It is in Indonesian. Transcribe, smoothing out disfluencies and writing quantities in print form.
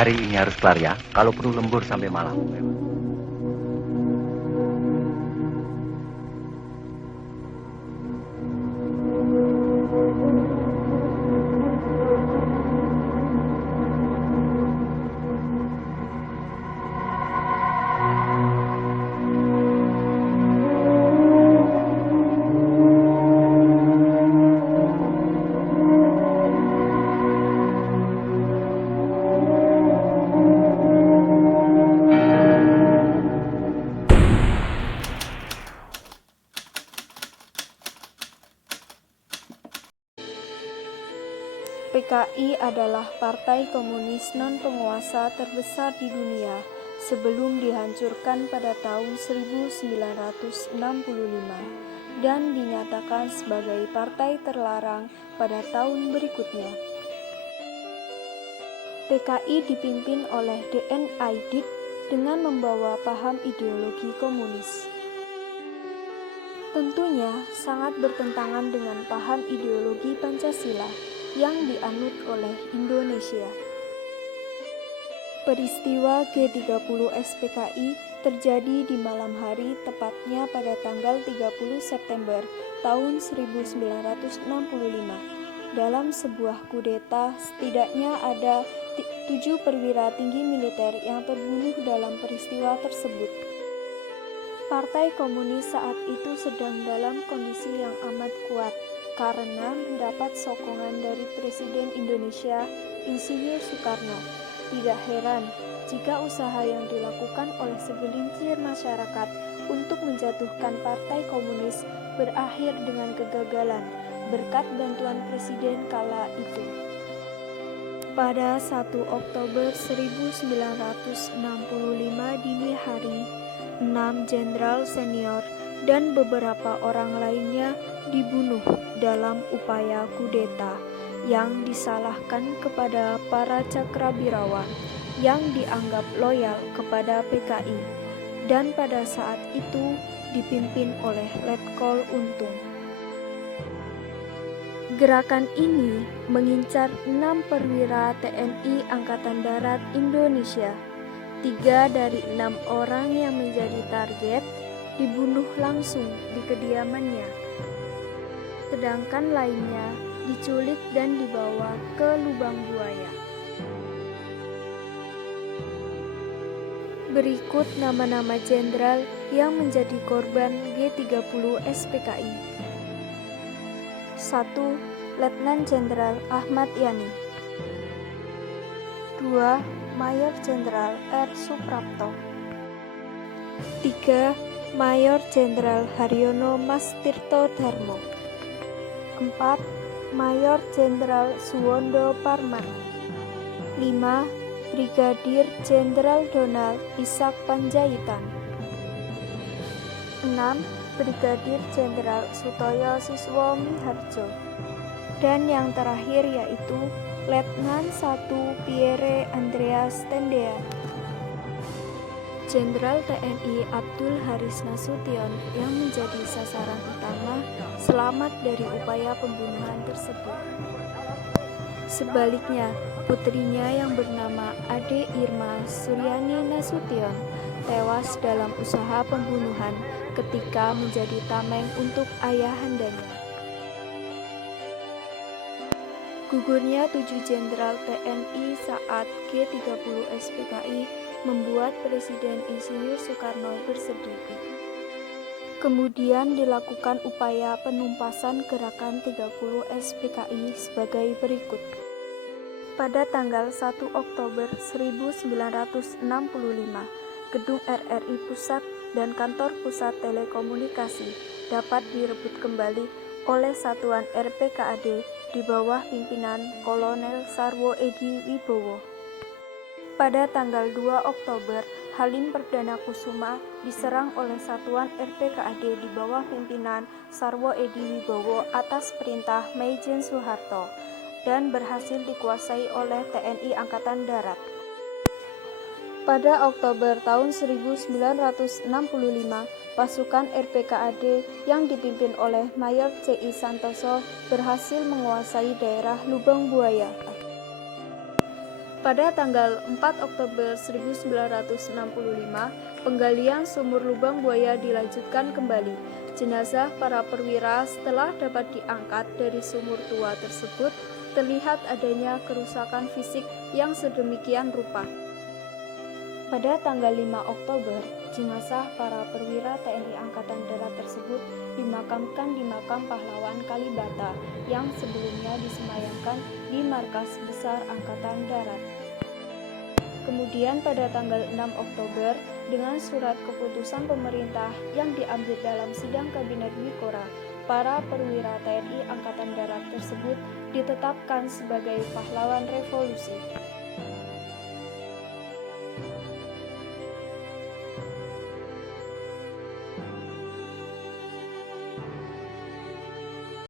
hari ini harus kelar ya. Kalau perlu lembur sampai malam. PKI adalah partai komunis non-penguasa terbesar di dunia sebelum dihancurkan pada tahun 1965 dan dinyatakan sebagai partai terlarang pada tahun berikutnya. PKI dipimpin oleh D.N. Aidit dengan membawa paham ideologi komunis. Tentunya sangat bertentangan dengan paham ideologi Pancasila yang dianut oleh Indonesia. Peristiwa G30 SPKI terjadi di malam hari, tepatnya pada tanggal 30 September tahun 1965. Dalam sebuah kudeta, setidaknya ada 7 perwira tinggi militer yang terbunuh dalam peristiwa tersebut. Partai Komunis saat itu sedang dalam kondisi yang amat kuat karena mendapat sokongan dari Presiden Indonesia, Insinyur Soekarno. Tidak heran jika usaha yang dilakukan oleh segelintir masyarakat untuk menjatuhkan Partai Komunis berakhir dengan kegagalan berkat bantuan Presiden kala itu. Pada 1 Oktober 1965 dini hari, 6 jenderal senior dan beberapa orang lainnya dibunuh dalam upaya kudeta yang disalahkan kepada para cakrawirawan yang dianggap loyal kepada PKI dan pada saat itu dipimpin oleh Letkol Untung. Gerakan ini mengincar 6 perwira TNI Angkatan Darat Indonesia. 3 dari 6 orang yang menjadi target dibunuh langsung di kediamannya, sedangkan lainnya diculik dan dibawa ke lubang buaya. Berikut nama-nama jenderal yang menjadi korban G30 SPKI. 1. Letnan Jenderal Ahmad Yani. 2. Mayor Jenderal R. Suprapto. 3. Mayor Jenderal Haryono Mastirto Darmo. 4. Mayor Jenderal Suwondo Parmana. 5. Brigadir Jenderal Donald Ishak Panjaitan. 6. Brigadir Jenderal Sutoyo Siswo Miharjo. Dan yang terakhir yaitu Letnan 1 Pierre Andreas Tendea. Jenderal TNI Abdul Haris Nasution yang menjadi sasaran utama selamat dari upaya pembunuhan tersebut. Sebaliknya, putrinya yang bernama Ade Irma Suryani Nasution tewas dalam usaha pembunuhan ketika menjadi tameng untuk ayahandanya. Gugurnya 7 jenderal TNI saat G30 SPKI membuat Presiden Insinyur Soekarno bersedih. Kemudian dilakukan upaya penumpasan gerakan 30 SPKI sebagai berikut. Pada tanggal 1 Oktober 1965, Gedung RRI Pusat dan Kantor Pusat Telekomunikasi dapat direbut kembali oleh Satuan RPKAD di bawah pimpinan Kolonel Sarwo Edi Wibowo. Pada tanggal 2 Oktober, Halim Perdana Kusuma diserang oleh Satuan RPKAD di bawah pimpinan Sarwo Edi Wibowo atas perintah Maijen Soeharto dan berhasil dikuasai oleh TNI Angkatan Darat. Pada Oktober tahun 1965, pasukan RPKAD yang dipimpin oleh Mayor C.I. Santoso berhasil menguasai daerah Lubang Buaya. Pada tanggal 4 Oktober 1965, penggalian sumur lubang buaya dilanjutkan kembali. Jenazah para perwira setelah dapat diangkat dari sumur tua tersebut, terlihat adanya kerusakan fisik yang sedemikian rupa. Pada tanggal 5 Oktober, jenazah para perwira TNI Angkatan Darat tersebut dimakamkan di makam pahlawan Kalibata yang sebelumnya disemayamkan di markas besar Angkatan Darat. Kemudian pada tanggal 6 Oktober, dengan surat keputusan pemerintah yang diambil dalam sidang Kabinet Mikora, para perwira TNI Angkatan Darat tersebut ditetapkan sebagai pahlawan revolusi.